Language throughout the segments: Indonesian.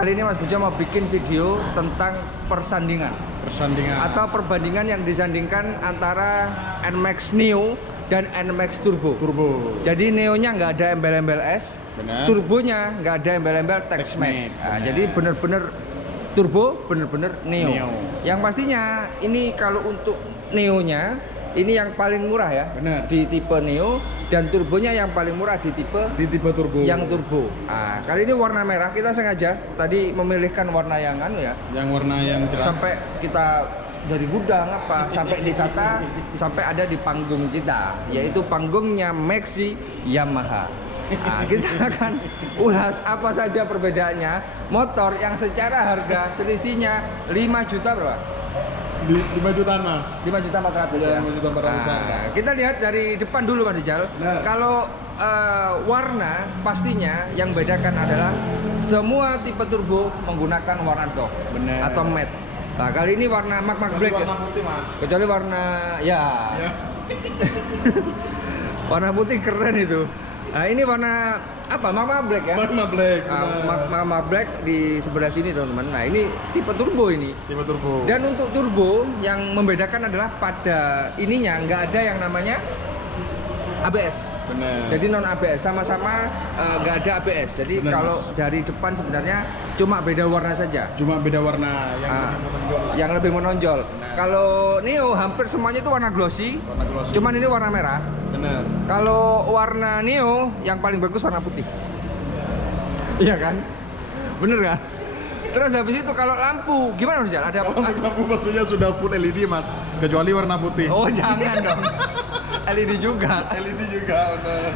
Kali ini Mas Bejo mau bikin video tentang persandingan atau perbandingan yang disandingkan antara NMAX Neo dan NMAX Turbo. Jadi Neo-nya nggak ada embel-embel S, Turbonya nggak ada embel-embel TexMate. Nah, jadi bener-bener Turbo, bener-bener Neo. Yang pastinya ini kalau untuk Neo-nya ini yang paling murah ya, di tipe Neo, dan turbonya yang paling murah di tipe turbo. Yang turbo. Nah, kali ini warna merah, kita sengaja tadi memilihkan warna yang anu ya. Yang warna yang cerah. Sampai kita dari gudang sampai ditata sampai ada di panggung kita, yaitu panggungnya Maxi Yamaha. Nah, kita akan ulas apa saja perbedaannya motor yang secara harga selisihnya 5 juta berapa? 5 jutaan Mas. 5.400.000 ya. 5.400.000. Nah, kita lihat dari depan dulu Mas Rijal. Kalau warna pastinya yang bedakan adalah semua tipe turbo menggunakan warna doff atau matte. Nah, kali ini warna Mag Black warna ya. putih Mas. Kecuali warna ya. Warna putih keren itu. Nah, ini warna apa? Magma Black ya? Magma Black. Magma Black di sebelah sini teman-teman. Nah, ini tipe turbo ini. Tipe turbo. Dan untuk turbo yang membedakan adalah pada ininya nggak ada yang namanya ABS. Benar. Jadi non ABS, sama-sama nggak ada ABS. Jadi kalau dari depan sebenarnya cuma beda warna saja. Cuma beda warna yang lebih menonjol. Kalau Neo hampir semuanya itu warna glossy. Cuman ini warna merah. Benar. Kalau warna Neo yang paling bagus warna putih. Iya kan? Bener ya? Terus habis itu kalau lampu gimana Rizal? Ada lampu pastinya sudah full LED Mas, kecuali warna putih. Oh jangan dong. LED juga. LED juga benar.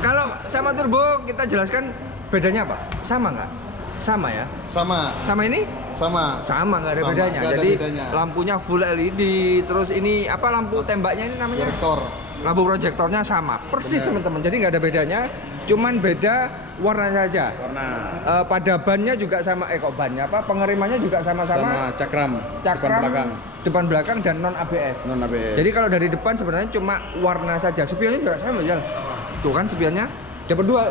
Kalau sama turbo kita jelaskan bedanya apa? Sama nggak? Sama ya? Sama ini? Sama nggak ada bedanya. Jadi lampunya full LED. Terus ini apa lampu tembaknya ini namanya? Lampu proyektornya sama, persis teman-teman. Jadi nggak ada bedanya. Cuman beda warna saja. Pada bannya juga sama. Kok bannya apa? Pengerimannya juga sama-sama. Cakram depan belakang dan non ABS. Jadi kalau dari depan sebenarnya cuma warna saja. Spionnya juga sama ya. Tuh kan spionnya dapat dua.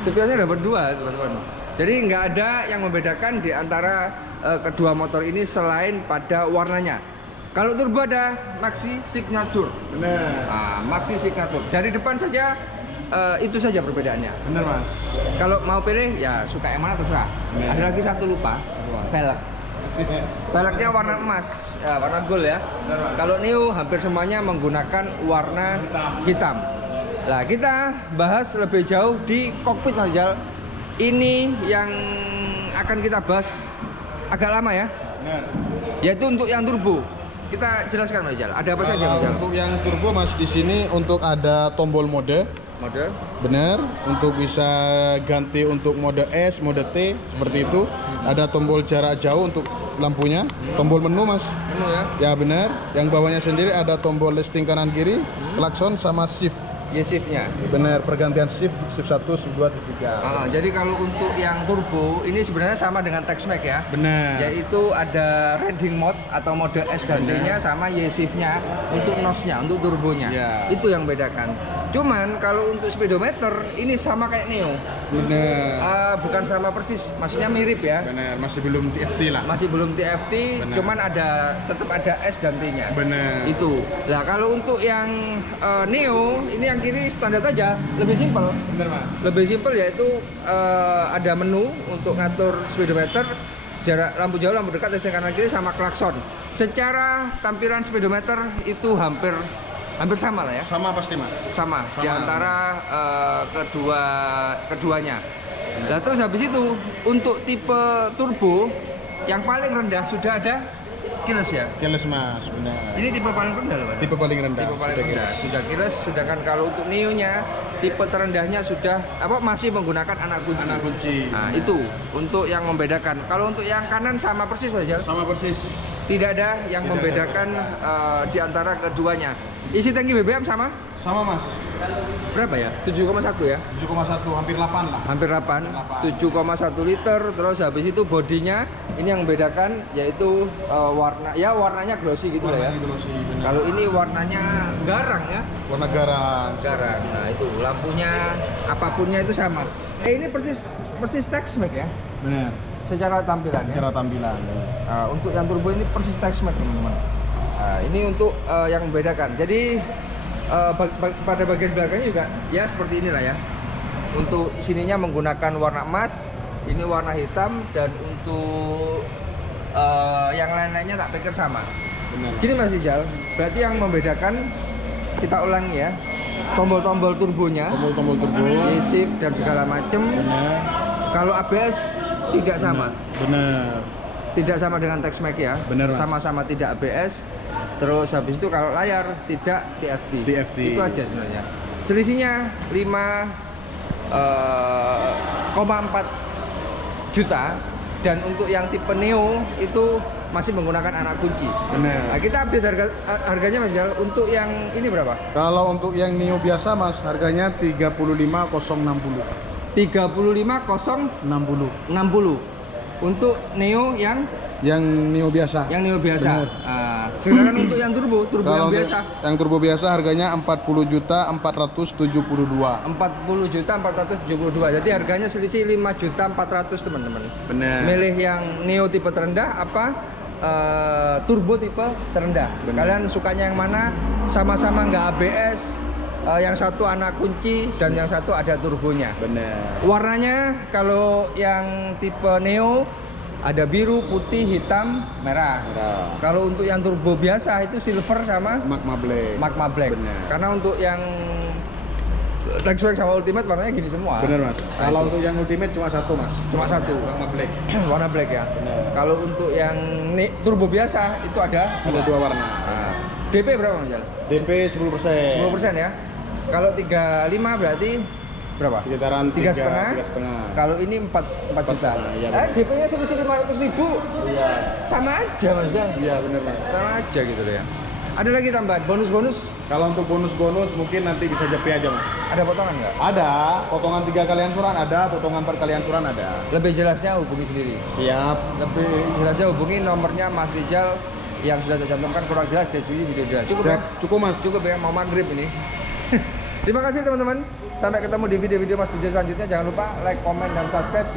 Spionnya dapat dua teman-teman. Jadi nggak ada yang membedakan di antara kedua motor ini selain pada warnanya. Kalau turbo ada Maxi Signature. Nah, Maxi Signature. Dari depan saja itu saja perbedaannya. Bener Mas. Kalau mau pilih ya suka yang mana terserah. Ada lagi satu lupa, velg. Velgnya warna emas, warna gold ya. Kalau Neo hampir semuanya menggunakan warna hitam. Nah, kita bahas lebih jauh di kokpit Mas Rijal. Ini yang akan kita bahas agak lama ya. Yaitu untuk yang turbo. Kita jelaskan Mas Rijal. Ada apa saja Mas Rijal? Untuk yang turbo Mas, di sini untuk ada tombol mode. Benar, untuk bisa ganti untuk mode S, mode T seperti itu. Ada tombol jarak jauh untuk lampunya, tombol menu Mas. Menu ya? Ya benar. Yang bawahnya sendiri ada tombol listing kanan kiri, klakson sama shift. Ya shiftnya. Benar, pergantian shift 1, shift 2, shift 3. Jadi kalau untuk yang turbo ini sebenarnya sama dengan TexMax ya. Benar. Yaitu ada riding mode atau mode S dan T-nya sama Y shift-nya untuk NOS-nya, untuk turbonya. Itu yang bedakan. Cuman kalau untuk speedometer ini sama kayak Neo. Benar. Bukan sama persis, maksudnya mirip ya. Benar, masih belum TFT lah. Masih belum TFT, cuman tetap ada S dan T-nya. Benar. Itu. Nah, kalau untuk yang Neo ini yang kiri standar aja, lebih simpel. Benar Mas. Lebih simpel yaitu ada menu untuk ngatur speedometer, jarak lampu jauh, lampu dekat, listing kanan kiri sama klakson. Secara tampilan speedometer itu hampir sama lah ya. Sama pasti Mas. Sama. Di antara keduanya. Nah, terus habis itu untuk tipe turbo yang paling rendah sudah ada keyless ya. Keyless Mas, benar. Ini tipe paling rendah loh Mas. Tipe paling rendah. Sudah keyless, sedangkan kalau untuk Neo-nya tipe terendahnya sudah masih menggunakan anak kunci. Nah, itu untuk yang membedakan. Kalau untuk yang kanan sama persis Mas. Sama persis. Tidak ada yang membedakan di antara keduanya. Isi tangki BBM sama? Sama mas. Berapa ya? 7,1 ya? 7,1, hampir 8 lah. Hampir 8, 7,1 liter. Terus habis itu bodinya ini yang membedakan yaitu warna, ya warnanya glossy gitu lah ya. Glossy, bener. Kalau ini warnanya garang ya? Warna garang. Garang. Nah itu lampunya, apapunnya itu sama. Ini persis Tex-Mex ya? Bener. Secara tampilan ya? Secara tampilan. Untuk yang turbo ini persis Tex-Mex teman-teman. Ini untuk yang membedakan. Jadi pada bagian belakangnya juga ya seperti inilah ya. Untuk sininya menggunakan warna emas, ini warna hitam, dan untuk yang lain-lainnya tak pikir sama. Bener. Gini Mas Rijal, berarti yang membedakan, kita ulangi ya, tombol-tombol turbonya, Tombol-tombol turbo. shift dan segala macem. Bener. Kalau ABS tidak sama. Bener. Tidak sama dengan Tex-Mex ya. Bener, Mas. Sama-sama tidak ABS. Terus habis itu kalau layar tidak TFT. Itu aja sebenarnya. Selisihnya 5,4 juta, dan untuk yang tipe Neo itu masih menggunakan anak kunci. Bener. Nah, kita update harganya Mas Jal. Untuk yang ini berapa? Kalau untuk yang Neo biasa mas, harganya 35.060. 35.060. 60. Untuk Neo yang Neo biasa. Neo biasa. Bener. Sedangkan untuk yang turbo Kalau yang biasa yang turbo biasa harganya 40.472. 40.472. Jadi harganya selisih 5.400.000 teman-teman. Bener. Milih yang Neo tipe terendah apa turbo tipe terendah. Bener. Kalian sukanya yang mana? Sama-sama nggak ABS. Yang satu anak kunci dan yang satu ada turbonya. Bener. Warnanya kalau yang tipe Neo ada biru, putih, hitam, merah. Kalau untuk yang turbo biasa itu silver sama Magma Black. Magma Black. Bener. Karena untuk yang Tex-Mex sama Ultimate warnanya gini semua. Bener mas. Nah, Kalau itu. untuk yang Ultimate cuma satu mas. Cuma satu. Magma Black. Warna black ya. Bener. Kalau untuk yang turbo biasa itu ada Ada dua warna. Nah, DP berapa Mas Jal? DP 10%. 10% ya. Kalau 35 berarti berapa? Sekitaran 3,5. 3,5. Kalau ini 4 juta. Iya, DP-nya selisih 500.000. Iya. Sama aja Mas Jal. Iya bener mas. Sama aja gitu ya. Ada lagi tambahan bonus-bonus? Kalau untuk bonus-bonus mungkin nanti bisa JP aja mas. Ada potongan nggak? Ada. Potongan 3 kali angsuran ada. Potongan 4 kali angsuran ada. Lebih jelasnya hubungi sendiri. Siap. Lebih jelasnya hubungi nomornya Mas Rijal yang sudah tercantumkan, kurang jelas deskripsi video jelas. Cukup ya? Siap. Cukup mas. Cukup ya, mau maghrib ini. Terima kasih teman-teman. Sampai ketemu di video-video Mas Rijal selanjutnya. Jangan lupa like, komen, dan subscribe.